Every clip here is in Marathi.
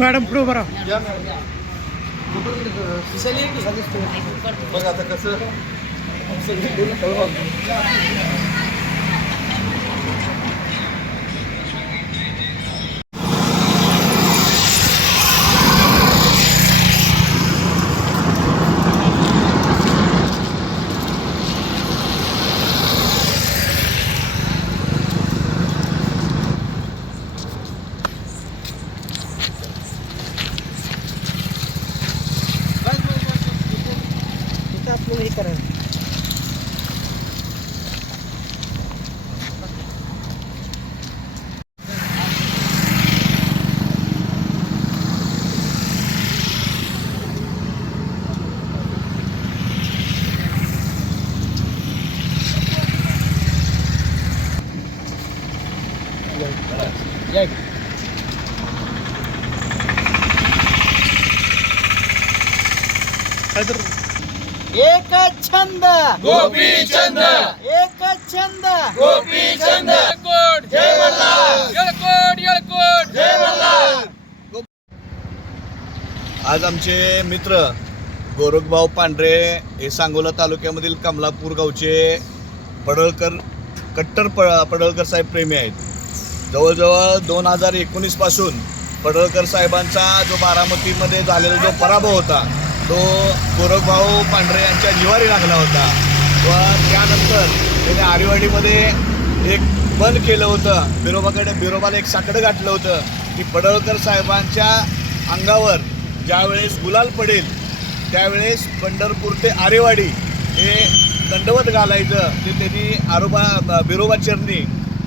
मॅडम पुढे उभं राहा. या मॅडम. बघ आता कसं आपलं हे करायचं काय तर एक छंद. गोपी चंद एक छंद. गोपी चंद जय मल्हार. जय मल्हार. आज आमचे मित्र गोरखभाऊ पांढरे हे सांगोला तालुक्यामधील कमलापूर गावचे पडळकर कट्टर प पडळकर साहेब प्रेमी आहेत. जवळजवळ दोन हजार एकोणीसपासून पडळकर साहेबांचा जो बारामतीमध्ये झालेला जो पराभव होता तो गोरखभाऊ पांढरे यांच्या जिवारी लागला होता. व त्यानंतर त्याने आरेवाडीमध्ये एक बंद केलं होतं. बिरोबाकडे बिरोबाला एक साकडं गाठलं होतं की पडळकर साहेबांच्या अंगावर ज्यावेळेस गुलाल पडेल त्यावेळेस पंढरपूर ते आरेवाडी हे दंडवत घालायचं ते त्यांनी आरोबा बिरोबा चरणी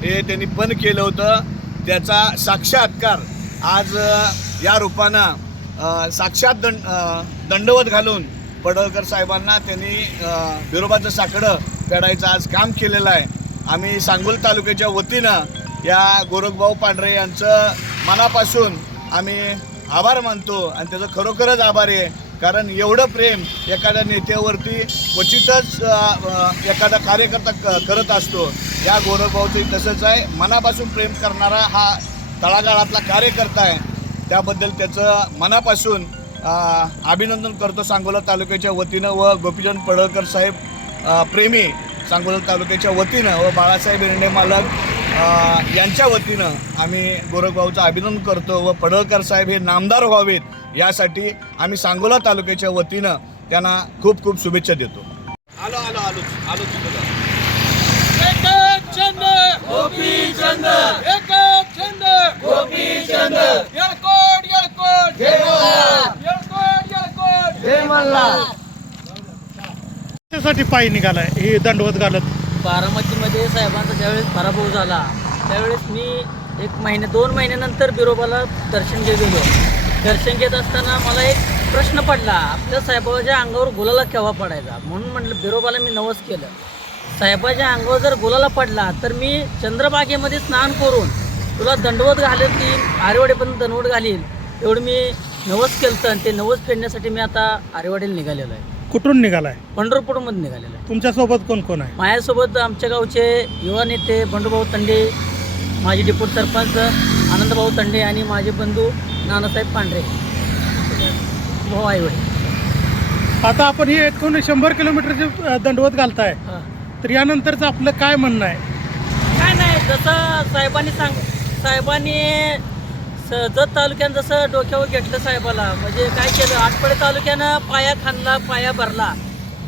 हे त्यांनी बंद केलं होतं. त्याचा साक्षात्कार आज या रूपानं साक्षात दंड दंडवत घालून पडळकर साहेबांना त्यांनी विरोबाचं साकडं फेडायचं आज काम केलेलं आहे. आम्ही सांगोल तालुक्याच्या वतीनं या गोरखभाऊ पांढरे यांचं मनापासून आम्ही आभार मानतो आणि त्याचं खरोखरच आभार आहे. कारण एवढं प्रेम एखाद्या नेत्यावरती क्वचितच एखादा कार्यकर्ता क करत असतो. या गोरखभाऊचंही तसंच आहे. मनापासून प्रेम करणारा हा तळागाळातला कार्यकर्ता आहे. त्याबद्दल त्याचं मनापासून अभिनंदन करतो सांगोला तालुक्याच्या वतीनं व गोपीचंद पडळकर साहेब प्रेमी सांगोला तालुक्याच्या वतीनं व बाळासाहेब एरंडे मालक यांच्या वतीनं आम्ही गोरखभाऊचं अभिनंदन करतो व पडळकर साहेब हे नामदार व्हावेत यासाठी आम्ही सांगोला तालुक्याच्या वतीनं त्यांना खूप खूप शुभेच्छा देतो. आलो आलो आलो आलो तिथं जय मल्हार त्यासाठी पायी निघालाय? हे दंडवत घालत. बारामतीमध्ये साहेबांचा ज्यावेळेस पराभव झाला त्यावेळेस मी एक महिने दोन महिन्यानंतर बिरोबाला दर्शन घेत गेलो दर्शन घेत असताना मला एक प्रश्न पडला आपल्या साहेबाच्या अंगावर गुलाला केव्हा पडायचा? म्हणून म्हटलं बिरोबाला मी नवस केलं. साहेबाच्या अंगावर जर गुलाला पडला तर मी चंद्रबागेमध्ये स्नान करून तुला दंडवत घालेल की आरेवाडीपर्यंत दंडवत घालील एवढं मी नवस केलं आणि ते नवस फेडण्यासाठी मी आता आरेवाडीला निघालेलो आहे. कुठून निघालाय? पंढरपूरमध्ये निघालेलो आहे. तुमच्यासोबत कोण कोण आहे? माझ्यासोबत आमच्या गावचे युवा नेते बंडूभाऊ तंडे माजी डेप्युटी सरपंच आनंदभाऊ तंडे आणि माझे बंधू नानासाहेब पांढरे. भाऊ आईवडील. आता आपण हे एकूण शंभर किलोमीटरचे दंडवत घालताय. हां. तर यानंतरचं आपलं काय म्हणणं आहे? काय नाही जसं साहेबांनी सांग साहेबांनी स जत तालुक्यानं जसं डोक्यावर घेतलं साहेबाला म्हणजे काय केलं आटपडे तालुक्यानं पाया खाणला पाया भरला.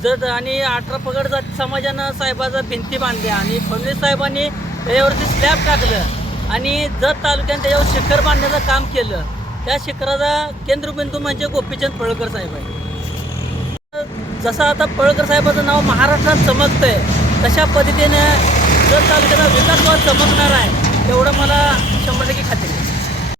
जत आणि अठरा पगड जाती समाजानं साहेबाचा भिंती बांधल्या आणि फडणवीस साहेबांनी त्याच्यावरती स्लॅब टाकलं आणि जत तालुक्यानं त्याच्यावर शिखर बांधण्याचं काम केलं. त्या शिखराचा केंद्रबिंदू म्हणजे गोपीचंद पळकर साहेब आहे जसं आता पळकर साहेबाचं नाव महाराष्ट्रात चमकतंय तशा पद्धतीने जत तालुक्याचा विकास चमकणार आहे एवढं मला शंभर टक्के खात्री